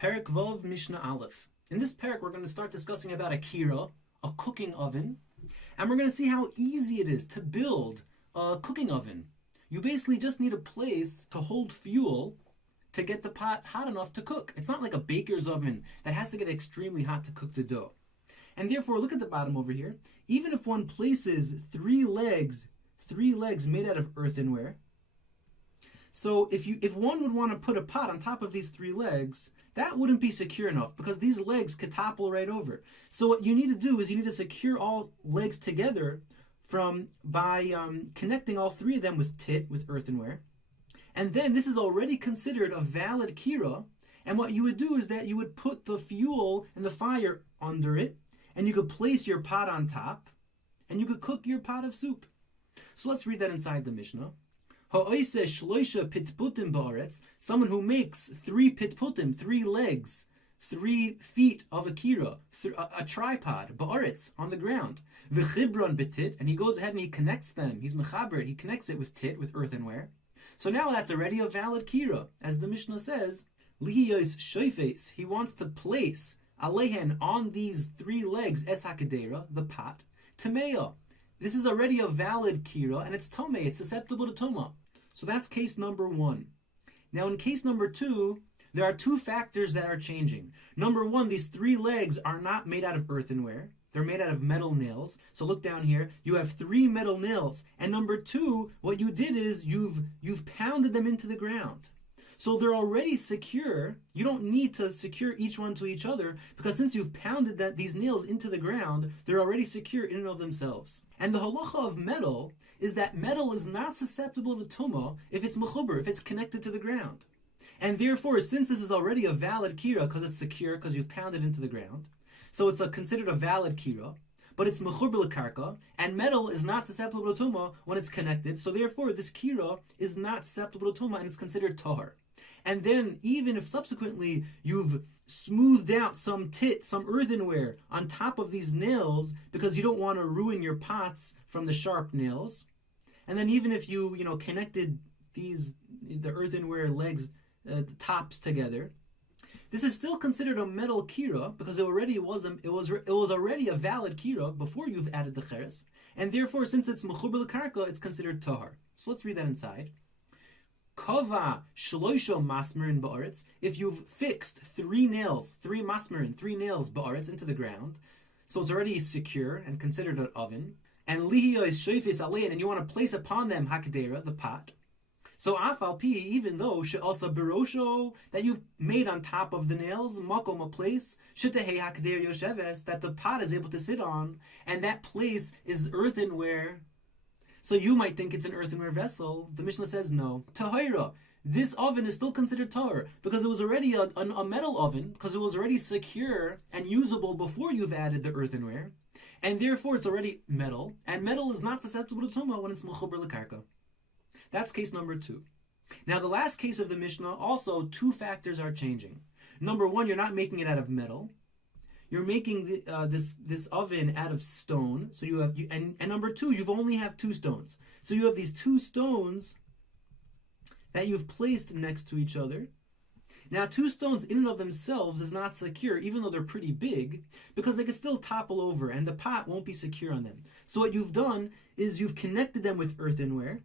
Perek Vov Mishna Aleph. In this Perek, we're going to start discussing about a Kirah, a cooking oven, and we're going to see how easy it is to build a cooking oven. You basically just need a place to hold fuel to get the pot hot enough to cook. It's not like a baker's oven that has to get extremely hot to cook the dough. And therefore, look at the bottom over here. Even if one places three legs made out of earthenware, so if one would want to put a pot on top of these three legs, that wouldn't be secure enough because these legs could topple right over. So what you need to do is you need to secure all legs together by connecting all three of them with earthenware. And then this is already considered a valid Kirah. And what you would do is that you would put the fuel and the fire under it, and you could place your pot on top, and you could cook your pot of soup. So let's read that inside the Mishnah. Someone who makes three pitputim, three legs, 3 feet of a kirah, a tripod, ba'aretz, on the ground, v'chibron betit, and he goes ahead and he connects them. He's mechaber, he connects it with earthenware. So now that's already a valid kirah, as the Mishnah says. Lihiyos shoifes, he wants to place alehen on these 3 legs es hakadera, the pot, tameya. This is already a valid kirah, and it's tomei, it's susceptible to toma. So that's case number 1. Now in case number 2, there are 2 factors that are changing. Number 1, these 3 legs are not made out of earthenware. They're made out of metal nails. So look down here, you have 3 metal nails. And number 2, what you did is you've pounded them into the ground. So they're already secure. You don't need to secure each one to each other because since you've pounded these nails into the ground, they're already secure in and of themselves. And the halacha of metal is that metal is not susceptible to tumah if it's mechuber, if it's connected to the ground. And therefore, since this is already a valid kirah because it's secure because you've pounded into the ground, so it's considered a valid kirah, but it's mechuber l'karka, and metal is not susceptible to tumah when it's connected. So therefore, this kirah is not susceptible to tumah and it's considered tahar. And then, even if subsequently you've smoothed out some earthenware on top of these nails because you don't want to ruin your pots from the sharp nails, and then even if you connected the earthenware legs, the tops together, this is still considered a metal kirah because it was already a valid kirah before you've added the cheres, and therefore, since it's mechuber l'karka, it's considered tahar. So let's read that inside. Kava shloisha masmerin ba'aretz. If you've fixed 3 nails, 3 nails ba'aretz into the ground, so it's already secure and considered an oven. And lihiya is shoifes alein, and you want to place upon them hakadera, the pot. So afal pi, even though she'asa birosho, that you've made on top of the nails, makom, a place, shitehei hakadera yosheves, that the pot is able to sit on, and that place is earthenware. So you might think it's an earthenware vessel. The Mishnah says no. Tahira. This oven is still considered tahir because it was already a metal oven, because it was already secure and usable before you've added the earthenware. And therefore it's already metal. And metal is not susceptible to tumah when it's mechuber l'karka. That's case number 2. Now the last case of the Mishnah, also 2 factors are changing. Number 1, you're not making it out of metal. You're making this oven out of stone. So and number 2, you only have 2 stones. So you have these 2 stones that you've placed next to each other. Now 2 stones in and of themselves is not secure, even though they're pretty big, because they can still topple over and the pot won't be secure on them. So what you've done is you've connected them with earthenware.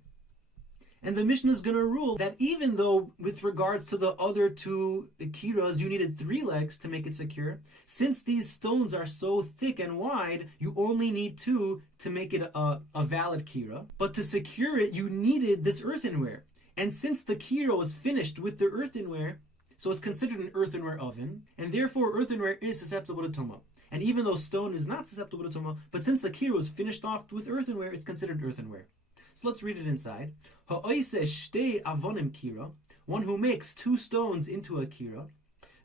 And the Mishnah is going to rule that even though with regards to the other 2 kirahs, you needed 3 legs to make it secure, since these stones are so thick and wide, you only need 2 to make it a valid kirah. But to secure it, you needed this earthenware. And since the kirah was finished with the earthenware, so it's considered an earthenware oven, and therefore earthenware is susceptible to tumah. And even though stone is not susceptible to tumah, but since the kirah was finished off with earthenware, it's considered earthenware. So let's read it inside. Ha'oiseh shtei avonim kirah, one who makes 2 stones into a kirah,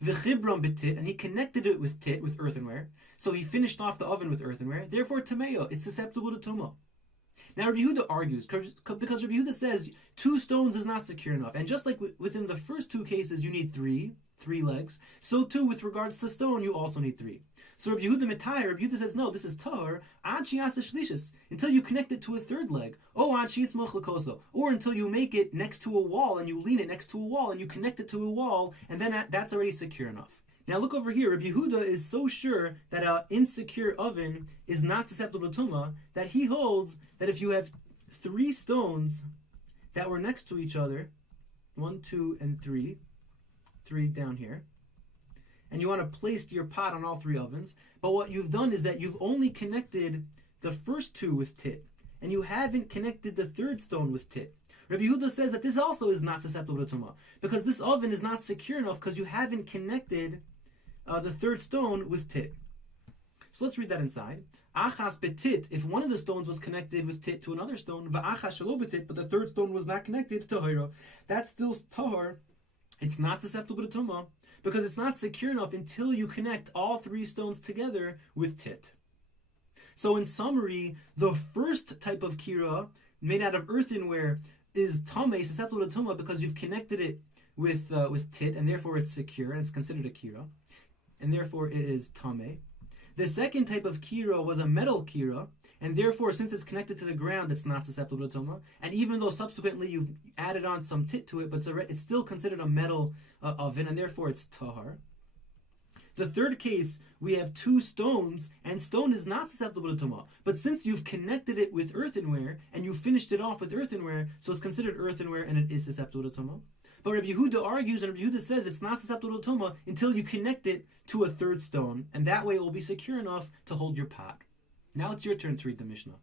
v'chibron betit, and he connected it with earthenware, so he finished off the oven with earthenware, therefore tameyo, it's susceptible to tumah. Now Rabbi Yehuda argues, because Rabbi Yehuda says 2 stones is not secure enough, and just like within the first 2 cases you need 3, 3 legs. So too, with regards to stone, you also need 3. So Rabbi Yehuda Metayer, Rabbi Yehuda says, no, this is tahor, until you connect it to a 3rd leg. Or until you make it next to a wall, and you lean it next to a wall, and you connect it to a wall, and then that's already secure enough. Now look over here, Rabbi Yehuda is so sure that an insecure oven is not susceptible to tumah, that he holds that if you have 3 stones that were next to each other, 1, 2, and 3 down here, and you want to place your pot on all 3 ovens, but what you've done is that you've only connected the first 2 with tit, and you haven't connected the 3rd stone with tit. Rabbi Yehuda says that this also is not susceptible to tumah, because this oven is not secure enough because you haven't connected the 3rd stone with tit. So let's read that inside. Achas betit, if one of the stones was connected with tit to another stone, va'achas shelo betit, but the 3rd stone was not connected to tahor, that's still tahor. It's not susceptible to tumah because it's not secure enough until you connect all 3 stones together with tit. So in summary, the first type of kirah made out of earthenware is tameh, susceptible to tumah, because you've connected it with tit, and therefore it's secure and it's considered a kirah, and therefore it is tameh. The second type of kirah was a metal kirah, and therefore, since it's connected to the ground, it's not susceptible to tumah. And even though subsequently you've added on some tit to it, but it's still considered a metal oven, and therefore it's tahar. The third case, we have 2 stones, and stone is not susceptible to tumah. But since you've connected it with earthenware, and you finished it off with earthenware, so it's considered earthenware, and it is susceptible to tumah. But Rabbi Yehuda argues, and Rabbi Yehuda says it's not susceptible to tumah until you connect it to a 3rd stone, and that way it will be secure enough to hold your pot. Now it's your turn to read the Mishnah.